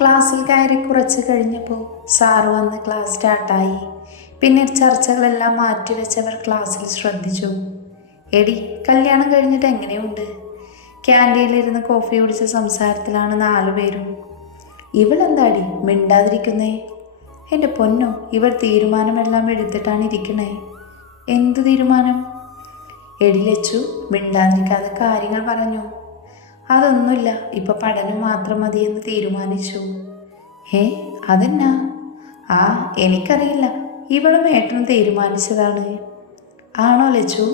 ക്ലാസ്സിൽ കയറി കുറച്ച് കഴിഞ്ഞപ്പോൾ സാറ് വന്ന് ക്ലാസ് സ്റ്റാർട്ടായി. പിന്നെ ചർച്ചകളെല്ലാം മാറ്റിവെച്ചവർ ക്ലാസ്സിൽ ശ്രദ്ധിച്ചു. എടി, കല്യാണം കഴിഞ്ഞിട്ട് എങ്ങനെയുണ്ട്? ക്യാൻറ്റീനിലിരുന്ന് കോഫി കുടിച്ച സംസാരത്തിലാണ് 4 പേരും. ഇവളെന്താടി മിണ്ടാതിരിക്കുന്നേ? എൻ്റെ പൊന്നോ, ഇവൾ തീരുമാനമെല്ലാം എടുത്തിട്ടാണ് ഇരിക്കണേ. എന്തു തീരുമാനം? എടി ലച്ചു, മിണ്ടാതിരിക്കാതെ കാര്യങ്ങൾ പറഞ്ഞു. അതൊന്നുമില്ല, ഇപ്പം പഠനം മാത്രം മതിയെന്ന് തീരുമാനിച്ചു. അതെന്നാ? എനിക്കറിയില്ല, ഇവളും ഏട്ടനും തീരുമാനിച്ചതാണ്. ആണോ ലച്ചു?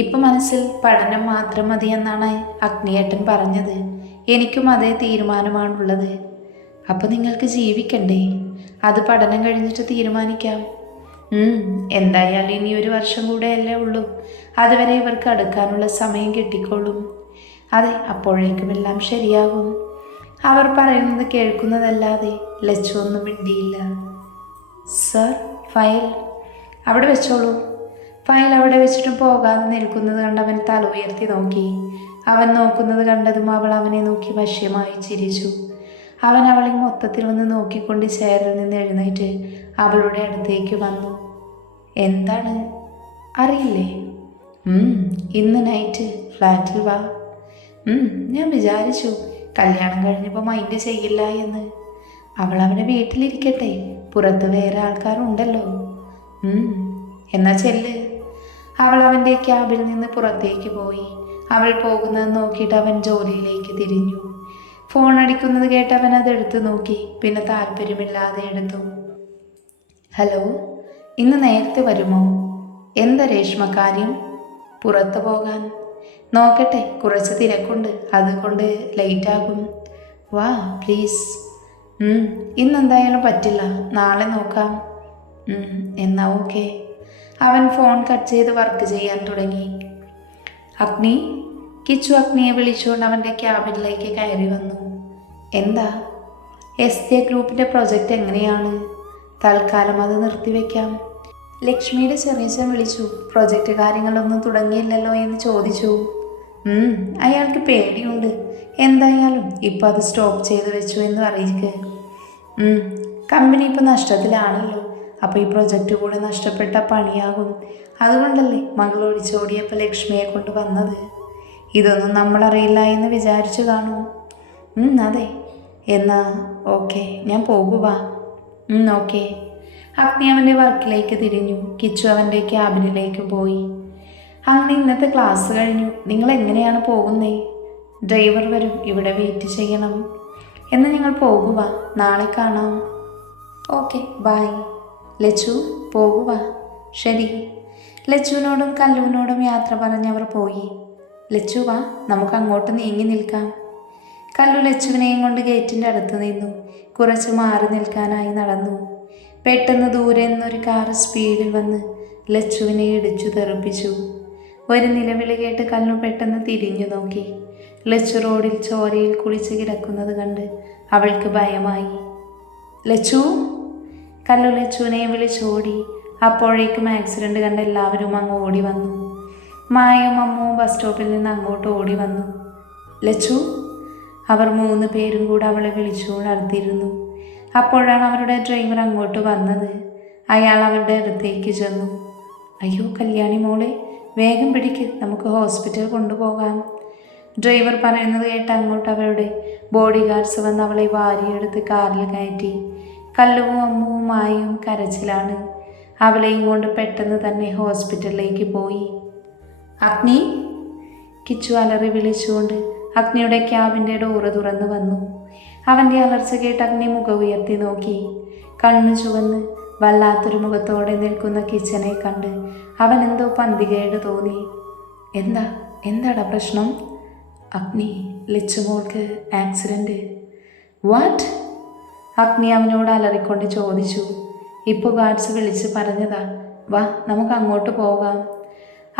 ഇപ്പം മനസ്സിൽ പഠനം മാത്രം മതിയെന്നാണ് അഗ്നിയേട്ടൻ പറഞ്ഞത്. എനിക്കും അതേ തീരുമാനമാണുള്ളത്. അപ്പോൾ നിങ്ങൾക്ക് ജീവിക്കണ്ടേ? അത് പഠനം കഴിഞ്ഞിട്ട് തീരുമാനിക്കാം. എന്തായാലും ഇനി 1 വർഷം കൂടെയല്ലേ ഉള്ളൂ. അതുവരെ ഇവർക്ക് അടുക്കാനുള്ള സമയം കിട്ടിക്കോളും. അതെ, അപ്പോഴേക്കും എല്ലാം ശരിയാകും. അവർ പറയുന്നത് കേൾക്കുന്നതല്ലാതെ ലച്ചു ഒന്നും മിണ്ടിയില്ല. സർ, ഫയൽ അവിടെ വെച്ചോളൂ. ഫയൽ അവിടെ വെച്ചിട്ടും പോകാതെ നിൽക്കുന്നത് കണ്ട് അവൻ തല ഉയർത്തി നോക്കി. അവൻ നോക്കുന്നത് കണ്ടതും അവൾ അവനെ നോക്കി വശ്യമായി ചിരിച്ചു. അവൻ അവളെ മൊത്തത്തിൽ വന്ന് നോക്കിക്കൊണ്ട് ചെയറിൽ നിന്ന് എഴുന്നേറ്റ് അവളുടെ അടുത്തേക്ക് വന്നു. എന്താണ്? അറിയില്ലേ? ഇന്ന് നൈറ്റ് ഫ്ലാറ്റിൽ വാ. ഞാൻ വിചാരിച്ചു കല്യാണം കഴിഞ്ഞപ്പോൾ മൈൻഡ് ചെയ്യില്ല എന്ന്. അവൾ അവനെ വീട്ടിലിരിക്കട്ടെ, പുറത്ത് വേറെ ആൾക്കാരുണ്ടല്ലോ. എന്നാ ചെല്ല്. അവൾ അവൻ്റെ ക്യാബിൽ നിന്ന് പുറത്തേക്ക് പോയി. അവൾ പോകുന്നത് നോക്കിയിട്ട് അവൻ ജോലിയിലേക്ക് തിരിഞ്ഞു. ഫോൺ അടിക്കുന്നത് കേട്ട് അവൻ അതെടുത്ത് നോക്കി. പിന്നെ താല്പര്യമില്ലാതെ എടുത്തു. ഹലോ, ഇന്ന് നേരത്തെ വരുമോ? എന്താ രേഷ്മ കാര്യം? പുറത്ത് പോകാൻ. നോക്കട്ടെ, കുറച്ച് തിരക്കുണ്ട്, അതുകൊണ്ട് ലേറ്റാകും. വാ പ്ലീസ്. ഇന്നെന്തായാലും പറ്റില്ല, നാളെ നോക്കാം. എന്നാ ഓക്കെ. അവൻ ഫോൺ കട്ട് ചെയ്ത് വർക്ക് ചെയ്യാൻ തുടങ്ങി. അഗ്നി. കിച്ചു അഗ്നിയെ വിളിച്ചുകൊണ്ട് അവൻ്റെ ക്യാബിനിലേക്ക് കയറി വന്നു. എന്താ? SJ ഗ്രൂപ്പിൻ്റെ പ്രൊജക്റ്റ് എങ്ങനെയാണ്? തൽക്കാലം അത് നിർത്തിവെക്കാം. ലക്ഷ്മിയുടെ ചെറിയച്ഛൻ വിളിച്ചു. പ്രൊജക്റ്റ് കാര്യങ്ങളൊന്നും തുടങ്ങിയില്ലല്ലോ എന്ന് ചോദിച്ചു. അയാൾക്ക് പേടിയുണ്ട്. എന്തായാലും ഇപ്പം അത് സ്റ്റോപ്പ് ചെയ്ത് വെച്ചു എന്ന് അറിയിക്കുക. കമ്പനി ഇപ്പം നഷ്ടത്തിലാണല്ലോ. അപ്പോൾ ഈ പ്രൊജക്റ്റ് കൂടെ നഷ്ടപ്പെട്ട പണിയാകും. അതുകൊണ്ടല്ലേ മകൾ ഒളിച്ചോടിയപ്പോൾ ലക്ഷ്മിയെ കൊണ്ട് വന്നത്. ഇതൊന്നും നമ്മളറിയില്ല എന്ന് വിചാരിച്ചു കാണൂ. അതെ. എന്നാ ഓക്കെ, ഞാൻ പോകുക. ഓക്കെ. അഗ്നി അവൻ്റെ വർക്കിലേക്ക് തിരിഞ്ഞു. കിച്ചു അവൻ്റെ ക്യാബിനിലേക്ക് പോയി. അങ്ങനെ ഇന്നത്തെ ക്ലാസ് കഴിഞ്ഞു. നിങ്ങൾ എങ്ങനെയാണ് പോകുന്നേ? ഡ്രൈവർ വരും, ഇവിടെ വെയിറ്റ് ചെയ്യണം. എന്ന് നിങ്ങൾ പോകുക, നാളെ കാണാം. Okay, by. ലച്ചു, പോകുക. ശരി. ലച്ചുവിനോടും കല്ലുവിനോടും യാത്ര പറഞ്ഞവർ പോയി. ലച്ചു വാ, നമുക്ക് അങ്ങോട്ട് നീങ്ങി നിൽക്കാം. കല്ലു ലച്ചുവിനെയും കൊണ്ട് ഗേറ്റിൻ്റെ അടുത്ത് നിന്നു. കുറച്ച് മാറി നിൽക്കാനായി നടന്നു. പെട്ടെന്ന് ദൂരെ നിന്നൊരു കാറ് സ്പീഡിൽ വന്ന് ലച്ചുവിനെ ഇടിച്ചു തെറിപ്പിച്ചു. ഒരു നിലവിളി കേട്ട് കല്ലു പെട്ടെന്ന് തിരിഞ്ഞു നോക്കി. ലച്ചു റോഡിൽ ചോരയിൽ കുളിച്ച് കിടക്കുന്നത് കണ്ട് അവൾക്ക് ഭയമായി. ലച്ചു. കല്ലു ലച്ചുവിനെ വിളിച്ചോടി. അപ്പോഴേക്കും ആക്സിഡൻറ്റ് കണ്ട് എല്ലാവരും അങ്ങ് ഓടി വന്നു. മായയും അമ്മുവും ബസ് സ്റ്റോപ്പിൽ നിന്ന് അങ്ങോട്ട് ഓടി വന്നു. ലച്ചു. അവർ 3 പേരും കൂടെ അവളെ വിളിച്ചുകൊണ്ടടുത്തിരുന്നു. അപ്പോഴാണ് അവരുടെ ഡ്രൈവർ അങ്ങോട്ട് വന്നത്. അയാൾ അവരുടെ അടുത്തേക്ക് ചെന്നു. അയ്യോ കല്യാണി മോളെ, വേഗം പിടിക്ക്, നമുക്ക് ഹോസ്പിറ്റൽ കൊണ്ടുപോകാം. ഡ്രൈവർ പറയുന്നത് കേട്ട് അങ്ങോട്ട് അവരുടെ ബോഡി ഗാർഡ്സ് വന്ന് അവളെ വാരിയെടുത്ത് കാറിൽ കയറ്റി. കല്ലുവും അമ്മുവും മായയും കരച്ചിലാണ്. അവളെയും കൊണ്ട് പെട്ടെന്ന് തന്നെ ഹോസ്പിറ്റലിലേക്ക് പോയി. അഗ്നി. കിച്ചു അലറി വിളിച്ചുകൊണ്ട് അഗ്നിയുടെ ക്യാബിൻ്റെ ഡോറ് തുറന്നു വന്നു. അവൻ്റെ അലർച്ച കേട്ട് അഗ്നി മുഖം ഉയർത്തി നോക്കി. കണ്ണു ചുവന്ന് വല്ലാത്തൊരു മുഖത്തോടെ നിൽക്കുന്ന കിച്ചനെ കണ്ട് അവൻ എന്തോ പന്തികേട് തോന്നി. എന്താടാ പ്രശ്നം? അഗ്നി, ലച്ചുമോൾക്ക് ആക്സിഡൻറ്റ്. വാട്ട്? അഗ്നി അവനോട് അലറിക്കൊണ്ട് ചോദിച്ചു. ഇപ്പോൾ ഗാർഡ്സ് വിളിച്ച് പറഞ്ഞതാ. വാ, നമുക്ക് അങ്ങോട്ട് പോകാം.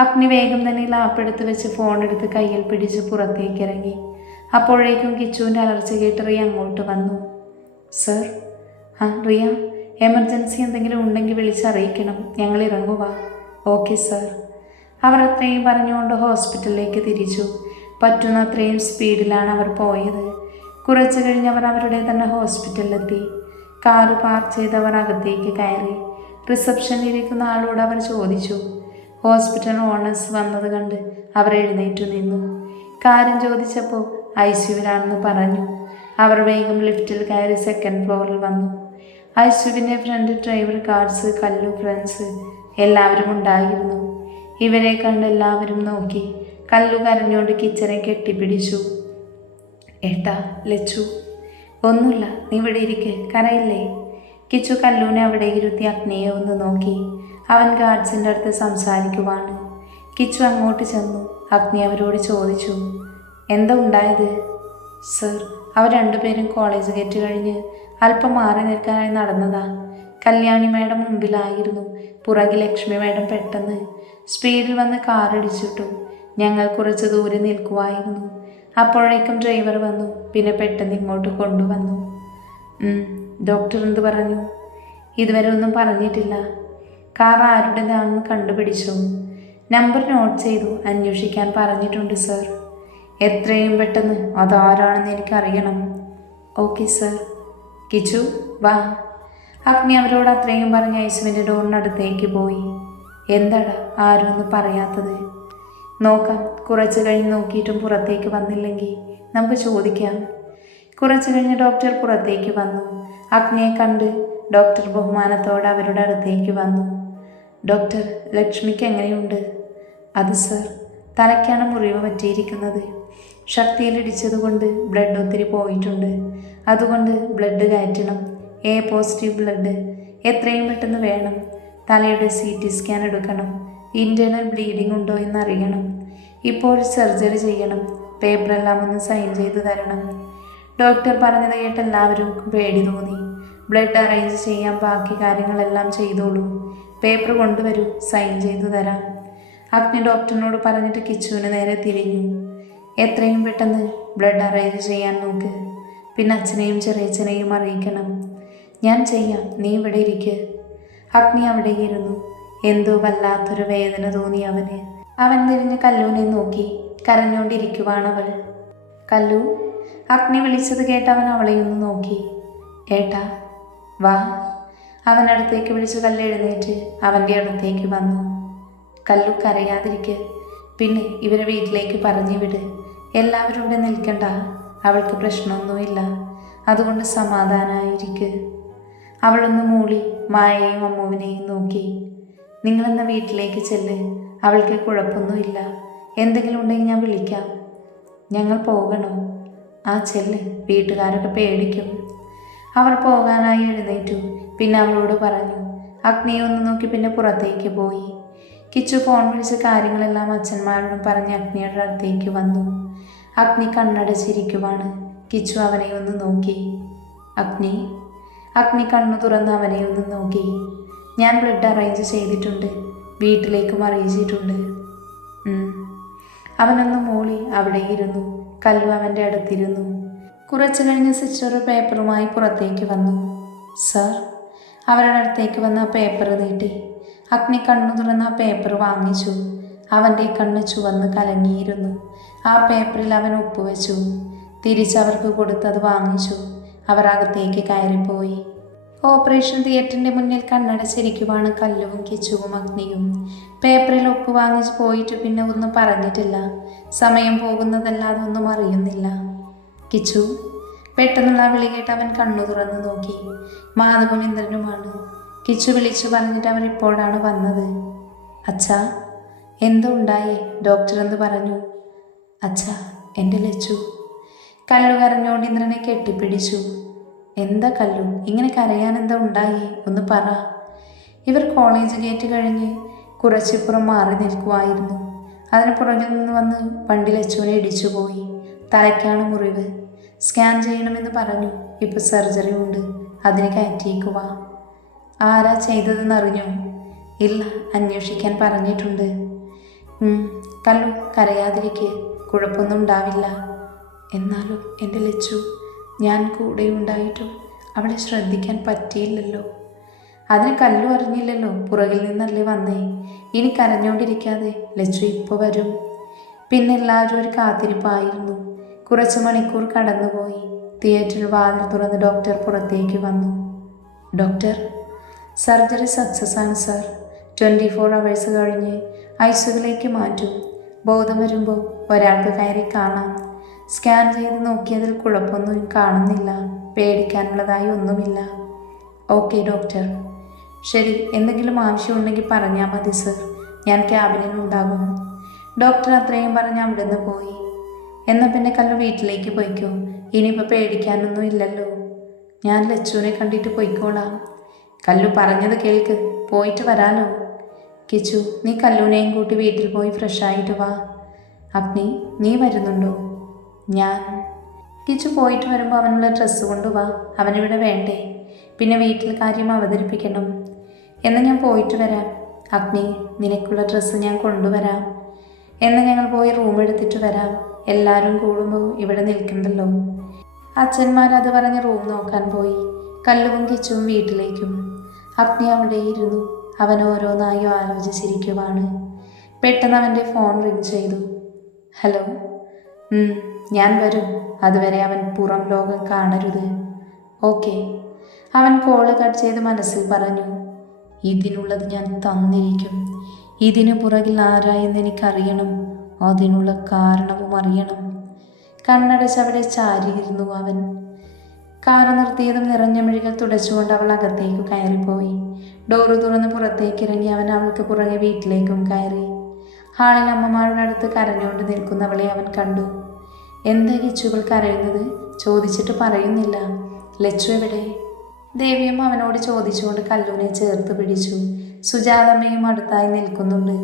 അഗ്നി വേഗം തന്നെ ലാപ്പെടുത്ത് വെച്ച് ഫോണെടുത്ത് കയ്യിൽ പിടിച്ച് പുറത്തേക്ക് ഇറങ്ങി. അപ്പോഴേക്കും കിച്ചുവിൻ്റെ അലർച്ച കേട്ട് റിയ അങ്ങോട്ട് വന്നു. സർ. റിയ, എമർജൻസി എന്തെങ്കിലും ഉണ്ടെങ്കിൽ വിളിച്ചറിയിക്കണം, ഞങ്ങൾ ഇറങ്ങുക. Okay sir. അവർ അത്രയും പറഞ്ഞുകൊണ്ട് ഹോസ്പിറ്റലിലേക്ക് തിരിച്ചു. പറ്റുന്ന അത്രയും സ്പീഡിലാണ് അവർ പോയത്. കുറച്ചു കഴിഞ്ഞവർ അവരുടെ തന്നെ ഹോസ്പിറ്റലിലെത്തി. കാറ് പാർക്ക് ചെയ്തവർ അകത്തേക്ക് കയറി. റിസപ്ഷനിലിരിക്കുന്ന ആളോട് അവർ ചോദിച്ചു. ഹോസ്പിറ്റൽ ഓണേഴ്സ് വന്നത് കണ്ട് അവർ എഴുന്നേറ്റു നിന്നു. കാര്യം ചോദിച്ചപ്പോൾ ഐസിയുവിലാണെന്ന് പറഞ്ഞു. അവർ വേഗം ലിഫ്റ്റിൽ കയറി സെക്കൻഡ് ഫ്ലോറിൽ വന്നു. ഐസിയുവിൻ്റെ ഫ്രണ്ട് ഡ്രൈവർ, കാർഡ്സ്, കല്ലു, ഫ്രണ്ട്സ് എല്ലാവരും ഉണ്ടായിരുന്നു. ഇവരെ കണ്ട് എല്ലാവരും നോക്കി. കല്ലു കരഞ്ഞുകൊണ്ട് കിച്ചനെ കെട്ടിപ്പിടിച്ചു. ഏട്ടാ, ലച്ചു. ഒന്നുമില്ല, നീ ഇവിടെ ഇരിക്ക്, കരയില്ലേ. കിച്ചു കല്ലുവിനെ അവിടെ ഇരുത്തി അഗ്നിയെ ഒന്ന് നോക്കി. അവൻ ഗാർഡ്സിൻ്റെ അടുത്ത് സംസാരിക്കുവാണ്. കിച്ചു അങ്ങോട്ട് ചെന്നു. അഗ്നി അവരോട് ചോദിച്ചു, എന്താ ഉണ്ടായത്? സർ, അവർ രണ്ടുപേരും കോളേജ് ഗേറ്റ് കഴിഞ്ഞ് അല്പം മാറി നിൽക്കാനായി നടന്നതാ. കല്യാണി മേഡം മുമ്പിലായിരുന്നു. പുറകിൽ ലക്ഷ്മി മേഡം പെട്ടെന്ന് സ്പീഡിൽ വന്ന് കാറിടിച്ചിട്ടു. ഞങ്ങൾ കുറച്ച് ദൂരെ നിൽക്കുമായിരുന്നു. അപ്പോഴേക്കും ഡ്രൈവർ വന്നു. പിന്നെ പെട്ടെന്ന് ഇങ്ങോട്ട് കൊണ്ടുവന്നു. ഡോക്ടർ എന്ത് പറഞ്ഞു? ഇതുവരെ ഒന്നും പറഞ്ഞിട്ടില്ല. കാർ ആരുടേതാണെന്ന് കണ്ടുപിടിച്ചു. നമ്പർ നോട്ട് ചെയ്തു അന്വേഷിക്കാൻ പറഞ്ഞിട്ടുണ്ട് സർ. എത്രയും പെട്ടെന്ന് അതാരാണെന്ന് എനിക്കറിയണം. Okay sir. കിച്ചു, വാ. അഗ്നി അവരോട് അത്രയും പറഞ്ഞ് ഐസുവിൻ്റെ ഡോറിനടുത്തേക്ക് പോയി. എന്താടാ ആരും ഒന്നും പറയാത്തത്? നോക്കാം, കുറച്ച് കഴിഞ്ഞ് നോക്കിയിട്ടും പുറത്തേക്ക് വന്നില്ലെങ്കിൽ നമുക്ക് ചോദിക്കാം. കുറച്ച് കഴിഞ്ഞ് ഡോക്ടർ പുറത്തേക്ക് വന്നു. അഗ്നിയെ കണ്ട് ഡോക്ടർ ബഹുമാനത്തോടെ അവരുടെ അടുത്തേക്ക് വന്നു. ഡോക്ടർ, ലക്ഷ്മിക്ക് എങ്ങനെയുണ്ട്? അത് സർ, തലയ്ക്കാണ് മുറിവ് പറ്റിയിരിക്കുന്നത്. ശക്തിയിലിടിച്ചതുകൊണ്ട് ബ്ലഡ് ഒത്തിരി പോയിട്ടുണ്ട്. അതുകൊണ്ട് ബ്ലഡ് കയറ്റണം. എ പോസിറ്റീവ് ബ്ലഡ് എത്രയും പെട്ടെന്ന് വേണം. തലയുടെ CT സ്കാൻ എടുക്കണം. ഇൻറ്റേർണൽ ബ്ലീഡിംഗ് ഉണ്ടോ എന്നറിയണം. ഇപ്പോൾ സർജറി ചെയ്യണം. പേപ്പറെല്ലാം ഒന്ന് സൈൻ ചെയ്ത് തരണം. ഡോക്ടർ പറഞ്ഞത് കേട്ട് എല്ലാവർക്കും പേടി തോന്നി. ബ്ലഡ് അറേഞ്ച് ചെയ്യാൻ ബാക്കി കാര്യങ്ങളെല്ലാം ചെയ്തോളൂ. പേപ്പർ കൊണ്ടുവരൂ, സൈൻ ചെയ്തു തരാം. അഗ്നി ഡോക്ടറിനോട് പറഞ്ഞിട്ട് കിച്ചുവിന് നേരെ തിരിഞ്ഞു. എത്രയും പെട്ടെന്ന് ബ്ലഡ് അറേഞ്ച് ചെയ്യാൻ നോക്ക്. പിന്നെ അച്ഛനെയും ചെറിയച്ഛനെയും അറിയിക്കണം. ഞാൻ ചെയ്യാം, നീ ഇവിടെ ഇരിക്ക്. അഗ്നി അവിടെ ഇരുന്നു. എന്തോ വല്ലാത്തൊരു വേദന തോന്നി അവന്. അവൻ തിരിഞ്ഞ് കല്ലുവിനെ നോക്കി. കരഞ്ഞുകൊണ്ടിരിക്കുവാണവൾ. കല്ലു. അഗ്നി വിളിച്ചത് കേട്ട് അവൻ അവളെയൊന്ന് നോക്കി. ഏട്ടാ, വാ. അവനടുത്തേക്ക് വിളിച്ച് കല്ല് എഴുന്നേറ്റ് അവൻ്റെ അടുത്തേക്ക് വന്നു. കല്ലു, കരയാതിരിക്ക്. പിന്നെ ഇവരെ വീട്ടിലേക്ക് പറഞ്ഞു വിട്. എല്ലാവരും ഇവിടെ നിൽക്കണ്ട. അവൾക്ക് പ്രശ്നമൊന്നുമില്ല. അതുകൊണ്ട് സമാധാനമായിരിക്ക്. അവളൊന്ന് മൂളി മായയെയും അമ്മുവിനെയും നോക്കി. നിങ്ങളെന്ന വീട്ടിലേക്ക് ചെല്ല്. അവൾക്ക് കുഴപ്പമൊന്നുമില്ല. എന്തെങ്കിലും ഉണ്ടെങ്കിൽ ഞാൻ വിളിക്കാം. ഞങ്ങൾ പോകണോ? ആ ചെല്ല്, വീട്ടുകാരൊക്കെ പേടിക്കും. അവൾ പോകാനായി എഴുന്നേറ്റു. പിന്നെ അവളോട് പറഞ്ഞു. അഗ്നിയെ ഒന്ന് നോക്കി പിന്നെ പുറത്തേക്ക് പോയി. കിച്ചു ഫോൺ വിളിച്ച കാര്യങ്ങളെല്ലാം അച്ഛന്മാരോടും പറഞ്ഞ് അഗ്നിയുടെ അടുത്തേക്ക് വന്നു. അഗ്നി കണ്ണടച്ചിരിക്കുവാണ്. കിച്ചു അവനെ ഒന്ന് നോക്കി. അഗ്നി. അഗ്നി കണ്ണു തുറന്ന് അവനെ ഒന്ന് നോക്കി. ഞാൻ ബ്ലഡ് അറേഞ്ച് ചെയ്തിട്ടുണ്ട്. വീട്ടിലേക്കും അറിയിച്ചിട്ടുണ്ട്. അവനൊന്ന് മൂളി അവിടെ ഇരുന്നു. കല്ലു അവൻ്റെ അടുത്തിരുന്നു. കുറച്ചു കഴിഞ്ഞ് സിസ്റ്റർ പേപ്പറുമായി പുറത്തേക്ക് വന്നു. സർ. അവരുടെ അടുത്തേക്ക് വന്ന് ആ പേപ്പർ നീട്ടി. അഗ്നി കണ്ണു തുറന്ന് ആ പേപ്പർ വാങ്ങിച്ചു. അവൻ്റെ കണ്ണ് ചുവന്ന് കലങ്ങിയിരുന്നു. ആ പേപ്പറിൽ അവൻ ഒപ്പുവെച്ചു. തിരിച്ചവർക്ക് കൊടുത്തത് വാങ്ങിച്ചു. അവർ അകത്തേക്ക് കയറിപ്പോയി. ഓപ്പറേഷൻ തിയേറ്ററിൻ്റെ മുന്നിൽ കണ്ണടച്ചിരിക്കുവാണ് കല്ലുവും കിച്ചുവും അഗ്നിയും. പേപ്പറിൽ ഒപ്പ് വാങ്ങിച്ച് പോയിട്ട് പിന്നെ ഒന്നും പറഞ്ഞിട്ടില്ല. സമയം പോകുന്നതല്ലാതെ ഒന്നും അറിയുന്നില്ല. കിച്ചു. പെട്ടെന്നുള്ള വിളി കേട്ട് അവൻ കണ്ണു തുറന്നു നോക്കി. മാധവും ഇന്ദ്രനുമാണ്. കിച്ചു വിളിച്ചു പറഞ്ഞിട്ട് അവർ ഇപ്പോഴാണ് വന്നത്. അച്ഛാ, എന്തോ ഉണ്ടായേ? ഡോക്ടർ എന്ത് പറഞ്ഞു? അച്ഛാ, എൻ്റെ ലച്ചു. കല്ലു കരഞ്ഞോണ്ട് ഇന്ദ്രനെ കെട്ടിപ്പിടിച്ചു. എന്താ കല്ലു, ഇങ്ങനെ കരയാൻ എന്താ ഉണ്ടായേ? ഒന്ന് പറ. ഇവർ കോളേജ് ഗേറ്റ് കഴിഞ്ഞ് കുറച്ചിപ്പുറം മാറി നിൽക്കുമായിരുന്നു. അതിന് പുറകിൽ നിന്ന് വന്ന് വണ്ടി ലച്ചുവിനെ ഇടിച്ചു പോയി. തലയ്ക്കാണ് മുറിവ്. സ്കാൻ ചെയ്യണമെന്ന് പറഞ്ഞു. ഇപ്പോൾ സർജറി ഉണ്ട്. അതിന് കയറ്റിയേക്കുക. ആരാ ചെയ്തതെന്നറിഞ്ഞോ? ഇല്ല, അന്വേഷിക്കാൻ പറഞ്ഞിട്ടുണ്ട്. കല്ലു, കരയാതിരിക്കെ. കുഴപ്പമൊന്നും ഉണ്ടാവില്ല. എന്നാലും എൻ്റെ ലച്ചു, ഞാൻ കൂടെ ഉണ്ടായിട്ടും അവളെ ശ്രദ്ധിക്കാൻ പറ്റിയില്ലല്ലോ. അതിന് കല്ലു അറിഞ്ഞില്ലല്ലോ. പുറകിൽ നിന്നല്ലേ വന്നേ. ഇനി കരഞ്ഞുകൊണ്ടിരിക്കാതെ ലച്ചു ഇപ്പോൾ വരും. പിന്നെ എല്ലാവരും ഒരു കാത്തിരിപ്പായിരുന്നു. കുറച്ച് മണിക്കൂർ കടന്നുപോയി. തിയേറ്ററിൽ വാതിൽ തുറന്ന് ഡോക്ടർ പുറത്തേക്ക് വന്നു. ഡോക്ടർ, സർജറി സക്സസ് ആണ് സാർ. 24 hours കഴിഞ്ഞ് ഐസിയുവിലേക്ക് മാറ്റും. ബോധം വരുമ്പോൾ ഒരാൾക്ക് കയറി കാണാം. സ്കാൻ ചെയ്ത് നോക്കിയതിൽ കുഴപ്പമൊന്നും കാണുന്നില്ല. പേടിക്കാനുള്ളതായി ഒന്നുമില്ല. Okay doctor. ശരി, എന്തെങ്കിലും ആവശ്യമുണ്ടെങ്കിൽ പറഞ്ഞാൽ മതി സർ. ഞാൻ ക്യാബിനിൽ ഉണ്ടാകും. ഡോക്ടർ അത്രയും പറഞ്ഞ് അവിടെ നിന്ന് പോയി. എന്നാൽ പിന്നെ കല്ലു വീട്ടിലേക്ക് പോയിക്കോ. ഇനിയിപ്പോൾ പേടിക്കാനൊന്നും ഇല്ലല്ലോ. ഞാൻ ലച്ചുവിനെ കണ്ടിട്ട് പോയിക്കോളാം. കല്ലു പറഞ്ഞത് കേൾക്ക്. പോയിട്ട് വരാലോ. കിച്ചു, നീ കല്ലുവിനെയും കൂട്ടി വീട്ടിൽ പോയി ഫ്രഷായിട്ട് വാ. അഗ്നി, നീ വരുന്നുണ്ടോ? ഞാൻ. കിച്ചു പോയിട്ട് വരുമ്പോൾ അവനുള്ള ഡ്രസ്സ് കൊണ്ടുവാ. അവനിവിടെ വേണ്ടേ? പിന്നെ വീട്ടിൽ കാര്യം അവതരിപ്പിക്കണം. എന്നാൽ ഞാൻ പോയിട്ട് വരാം. അഗ്നി, നിനക്കുള്ള ഡ്രസ്സ് ഞാൻ കൊണ്ടുവരാം. എന്നാൽ ഞങ്ങൾ പോയി റൂം എടുത്തിട്ട് വരാം. എല്ലാവരും കൂടുമ്പോൾ ഇവിടെ നിൽക്കണ്ടല്ലോ. അച്ഛന്മാരത് പറഞ്ഞ് റൂം നോക്കാൻ പോയി. കല്ലുവും കിച്ചുവും വീട്ടിലേക്കും. അഗ്നി അവിടെ ഇരുന്നു. അവൻ ഓരോന്നായി ആലോചിച്ചിരിക്കുവാണ്. പെട്ടെന്ന് അവൻ്റെ ഫോൺ റിങ് ചെയ്തു. ഹലോ. ഞാൻ വരും. അതുവരെ അവൻ പുറം ലോകം കാണരുത്. ഓക്കെ. അവൻ കോള് കട്ട് ചെയ്ത് മനസ്സിൽ പറഞ്ഞു, ഇതിനുള്ളത് ഞാൻ തന്നിരിക്കും. ഇതിനു പുറകിൽ ആരായെന്ന് എനിക്കറിയണം. അതിനുള്ള കാരണവും അറിയണം. കണ്ണടച്ച് അവിടെ ചാരിയിരുന്നു അവൻ. കാറ് നിർത്തിയതും നിറഞ്ഞ മിഴികൾ തുടച്ചുകൊണ്ട് അവൾ അകത്തേക്ക് കയറിപ്പോയി. ഡോറ് തുറന്ന് പുറത്തേക്കിറങ്ങി അവൻ അവൾക്ക് പുറകെ വീട്ടിലേക്കും കയറി. ഹാളിൽ അമ്മമാരുടെ അടുത്ത് കരഞ്ഞുകൊണ്ട് നിൽക്കുന്നവളെ അവൻ കണ്ടു. എന്താ കിച്ചുകൾ കരയുന്നത്? ചോദിച്ചിട്ട് പറയുന്നില്ല. ലച്ചു എവിടെ? ദേവിയമ്മ അവനോട് ചോദിച്ചുകൊണ്ട് കല്ലുവിനെ ചേർത്ത് പിടിച്ചു. സുജാതമ്മയും അടുത്തായി നിൽക്കുന്നുണ്ട്.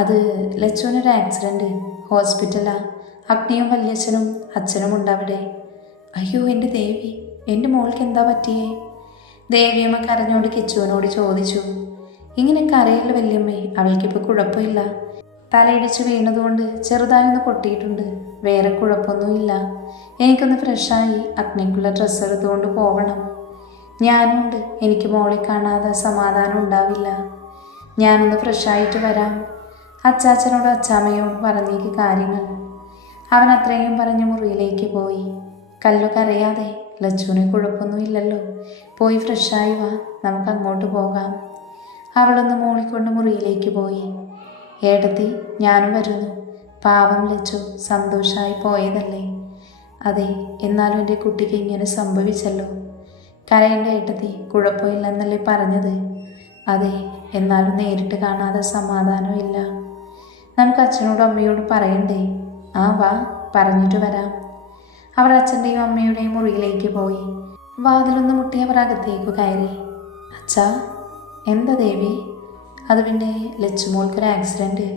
അത് ലച്ചുവിനൊരു ആക്സിഡൻറ്റ്. ഹോസ്പിറ്റലാ. അഗ്നിയും വല്യച്ഛനും അച്ഛനും ഉണ്ടവിടെ. അയ്യോ എൻ്റെ ദേവി, എൻ്റെ മോൾക്ക് എന്താ പറ്റിയേ? ദേവിയമ്മ കരഞ്ഞോണ്ട് കിച്ചുവിനോട് ചോദിച്ചു. ഇങ്ങനെ കരയില്ല വല്യമ്മേ, അവൾക്കിപ്പോൾ കുഴപ്പമില്ല. തലയിടിച്ച് വീണതുകൊണ്ട് ചെറുതായൊന്ന് പൊട്ടിയിട്ടുണ്ട്. വേറെ കുഴപ്പമൊന്നുമില്ല. എനിക്കൊന്ന് ഫ്രഷായി അഗ്നിക്കുള്ള ഡ്രസ്സ് എടുത്തുകൊണ്ട് പോകണം. ഞാനുണ്ട്. എനിക്ക് മോളെ കാണാതെ സമാധാനം ഉണ്ടാവില്ല. ഞാനൊന്ന് ഫ്രഷായിട്ട് വരാം. അച്ചാച്ചനോടും അച്ചാമ്മയോടും പറഞ്ഞേക്ക് കാര്യങ്ങൾ. അവൻ അത്രയും പറഞ്ഞ് മുറിയിലേക്ക് പോയി. കല്ലു കരയാതെ, ലച്ചുവിന് കുഴപ്പമൊന്നുമില്ലല്ലോ. പോയി ഫ്രഷായി വാ, നമുക്ക് അങ്ങോട്ട് പോകാം. അവളൊന്ന് മൂളിക്കൊണ്ട് മുറിയിലേക്ക് പോയി. ഏട്ടത്തി, ഞാനും വരുന്നു. പാവം ലച്ചു സന്തോഷമായി പോയതല്ലേ? അതെ, എന്നാലും എൻ്റെ കുട്ടിക്ക് ഇങ്ങനെ സംഭവിച്ചല്ലോ. കരയേണ്ട ഏട്ടത്തി, കുഴപ്പമില്ലെന്നല്ലേ പറഞ്ഞത്? അതെ, എന്നാലും നേരിട്ട് കാണാതെ സമാധാനമില്ല. നമുക്ക് അച്ഛനോടും അമ്മയോടും പറയണ്ടേ? ആ വാ, പറഞ്ഞിട്ട് വരാം. അവർ അച്ഛൻ്റെയും അമ്മയുടെയും മുറിയിലേക്ക് പോയി. വാതിലൊന്ന് മുട്ടി അവർ അകത്തേക്ക് കയറി. അച്ഛാ. എന്താ ദേവി? അത് പിന്നെ ലച്ചുമോൾക്കൊരു ആക്സിഡൻറ്റ്.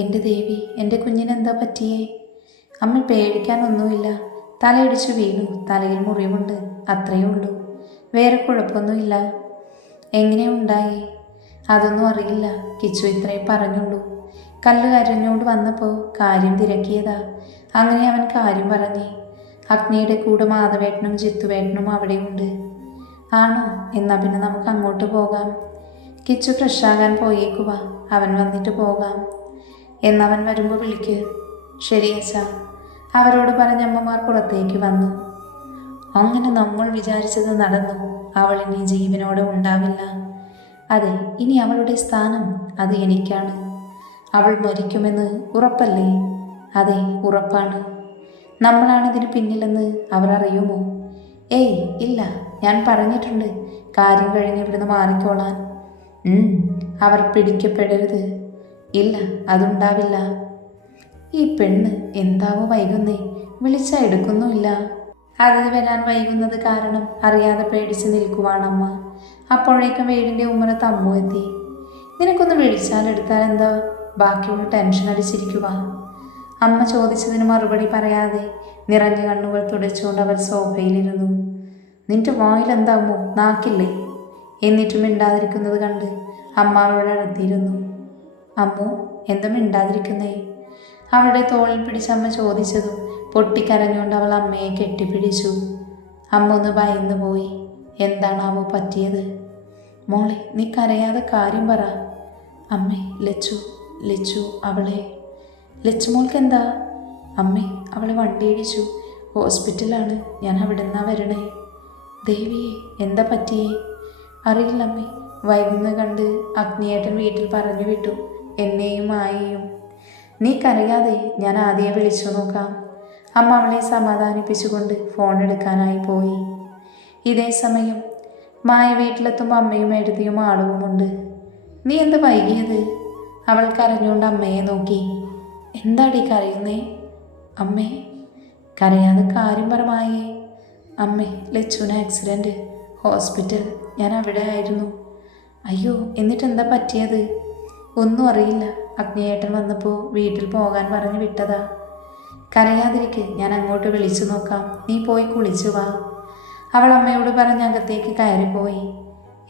എൻ്റെ ദേവി, എൻ്റെ കുഞ്ഞിനെന്താ പറ്റിയേ? അമ്മ പേടിക്കാനൊന്നുമില്ല. തലയിടിച്ചു വീണു. തലയിൽ മുറിവുണ്ട്, അത്രയേ ഉള്ളൂ. വേറെ കുഴപ്പമൊന്നുമില്ല. എങ്ങനെ ഉണ്ടായി? അതൊന്നും അറിയില്ല. കിച്ചു ഇത്രയും പറഞ്ഞുള്ളൂ. കല്ല് കരഞ്ഞോണ്ട് വന്നപ്പോൾ കാര്യം തിരക്കിയതാ. അങ്ങനെ അവൻ കാര്യം പറഞ്ഞേ. അഗ്നിയുടെ കൂടെ മാധവേട്ടനും ജിത്തുവേട്ടനും അവിടെയുണ്ട്. ആണോ? എന്നാൽ പിന്നെ നമുക്ക് അങ്ങോട്ട് പോകാം. കിച്ചു ഫ്രഷാകാൻ പോയേക്കുവാ. അവൻ വന്നിട്ട് പോകാം. എന്നവൻ വരുമ്പോൾ വിളിക്ക്. ശരി അച്ഛാ. അവരോട് പറഞ്ഞ അമ്മമാർ പുറത്തേക്ക് വന്നു. അങ്ങനെ നമ്മൾ വിചാരിച്ചത് നടന്നു. അവൾ ഇനി ജീവനോടെ ഉണ്ടാവില്ല. അതെ, ഇനി അവളുടെ സ്ഥാനം അത് എനിക്കാണ്. അവൾ മരിക്കുമെന്ന് ഉറപ്പല്ലേ? അതെ, ഉറപ്പാണ്. നമ്മളാണ് ഇതിന് പിന്നിലെന്ന് അവർ അറിയുമോ? ഏയ് ഇല്ല, ഞാൻ പറഞ്ഞിട്ടുണ്ട് കാര്യം കഴിഞ്ഞ് ഇവിടുന്ന് മാറിക്കോളാൻ. അവർ പിടിക്കപ്പെടരുത്. ഇല്ല, അതുണ്ടാവില്ല. ഈ പെണ്ണ് എന്താവോ വൈകുന്നേ, വിളിച്ചാൽ എടുക്കുന്നുമില്ല. അതിന് വരാൻ വൈകുന്നത് കാരണം അറിയാതെ പേടിച്ച് നിൽക്കുവാണമ്മ. അപ്പോഴേക്കും വീടിൻ്റെ ഉമ്മറത്ത് അമ്മു എത്തി. നിനക്കൊന്ന് വിളിച്ചാൽ എടുത്താൽ എന്താ? ബാക്കിയുള്ള ടെൻഷൻ അടിച്ചിരിക്കുക. അമ്മ ചോദിച്ചതിന് മറുപടി പറയാതെ നിറഞ്ഞ കണ്ണുകൾ തുടച്ചുകൊണ്ട് അവൾ സോഫയിലിരുന്നു. നിന്റെ വായിലെന്താമോ, നാക്കില്ലേ? എന്നിട്ടും മിണ്ടാതിരിക്കുന്നത് കണ്ട് അമ്മ അവളുടെ അടുത്തിരുന്നു. അമ്മു, എന്താ മിണ്ടാതിരിക്കുന്നേ? അവളുടെ തോളിൽ പിടിച്ചമ്മ ചോദിച്ചതും പൊട്ടിക്കരഞ്ഞുകൊണ്ട് അവൾ അമ്മയെ കെട്ടിപ്പിടിച്ചു. അമ്മ ഒന്ന് ഭയന്നു പോയി. എന്താണാവോ പറ്റിയത്? മോളെ, നീ കരയാതെ കാര്യം പറ. അമ്മേ, ലച്ചു അവളെ. ലച്ചുമോൾക്ക് എന്താ? അമ്മേ, അവളെ വണ്ടിയിടിച്ചു. ഹോസ്പിറ്റലാണ്, ഞാൻ അവിടെ നിന്നാ വരണേ. ദേവിയെ, എന്താ പറ്റിയേ? അറിയില്ലമ്മേ, വൈകുന്ന കണ്ട് അഗ്നിയേട്ടൻ വീട്ടിൽ പറഞ്ഞു വിട്ടു, എന്നെയും മായയും. നീ കരയാതെ, ഞാൻ ആദ്യം വിളിച്ചു നോക്കാം. അമ്മ അവളെ സമാധാനിപ്പിച്ചുകൊണ്ട് ഫോൺ എടുക്കാനായി പോയി. ഇതേ സമയം മായ വീട്ടിലെത്തുമ്പോൾ അമ്മയും എഴുതിയും ആളുകളുമുണ്ട്. നീ എന്താ വൈകിയത്? അവൾ കരഞ്ഞുകൊണ്ട് അമ്മയെ നോക്കി. എന്താടി കരയുന്നേ? അമ്മേ, കരയാതെ കാര്യം പറമായേ. അമ്മേ, ലച്ചുവിന് ആക്സിഡൻറ്റ്, ഹോസ്പിറ്റൽ, ഞാൻ അവിടെ ആയിരുന്നു. അയ്യോ, എന്നിട്ടെന്താ പറ്റിയത്? ഒന്നും അറിയില്ല, അഗ്നിയേട്ടൻ വന്നപ്പോൾ വീട്ടിൽ പോകാൻ പറഞ്ഞു വിട്ടതാ. കരയാതിരിക്ക്, ഞാൻ അങ്ങോട്ട് വിളിച്ചു നോക്കാം, നീ പോയി കുളിച്ചു വാ. അവൾ അമ്മയോട് പറഞ്ഞ് അകത്തേക്ക് കയറിപ്പോയി.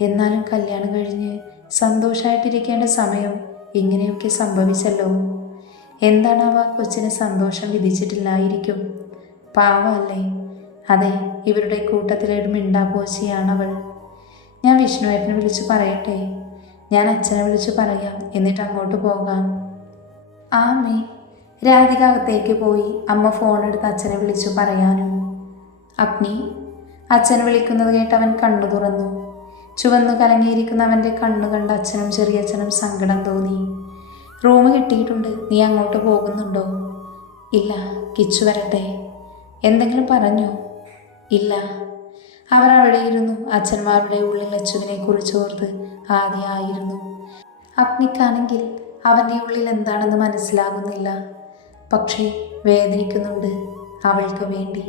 എന്നാലും കല്യാണം കഴിഞ്ഞ് സന്തോഷമായിട്ടിരിക്കേണ്ട സമയം ഇങ്ങനെയൊക്കെ സംഭവിച്ചല്ലോ. എന്താണാവ കൊച്ചിന് സന്തോഷം വിധിച്ചിട്ടില്ലായിരിക്കും. പാവമല്ലേ? അതെ, ഇവരുടെ കൂട്ടത്തിലൊരു മിണ്ടാപ്പോച്ചിയാണവൾ. ഞാൻ വിഷ്ണുവേട്ടനെ വിളിച്ചു പറയട്ടെ? ഞാൻ അച്ഛനെ വിളിച്ചു പറയാം, എന്നിട്ട് അങ്ങോട്ട് പോകാം. ആ അമ്മേ. രാധിക അകത്തേക്ക് പോയി അമ്മ ഫോണെടുത്ത് അച്ഛനെ വിളിച്ചു പറയാനും. അഗ്നി. അച്ഛൻ വിളിക്കുന്നത് കേട്ട് അവൻ കണ്ണു തുറന്നു. ചുവന്നു കലങ്ങിയിരിക്കുന്ന അവൻ്റെ കണ്ണു കണ്ട് അച്ഛനും ചെറിയച്ഛനും സങ്കടം തോന്നി. റൂം കിട്ടിയിട്ടുണ്ട്, നീ അങ്ങോട്ട് പോകുന്നുണ്ടോ? ഇല്ല, കിച്ചു വരട്ടെ. എന്തെങ്കിലും പറഞ്ഞോ? ഇല്ല. അവർ അവിടെ ഇരുന്നു. അച്ഛന്മാരുടെ ഉള്ളിൽ ലച്ചുവിനെ കുറിച്ച് ഓർത്ത് ആദ്യമായിരുന്നു. അഗ്നിക്കാണെങ്കിൽ അവൻ്റെ ഉള്ളിൽ എന്താണെന്ന് മനസ്സിലാകുന്നില്ല. പക്ഷേ വേദനിക്കുന്നുണ്ട് അവൾക്ക് വേണ്ടി.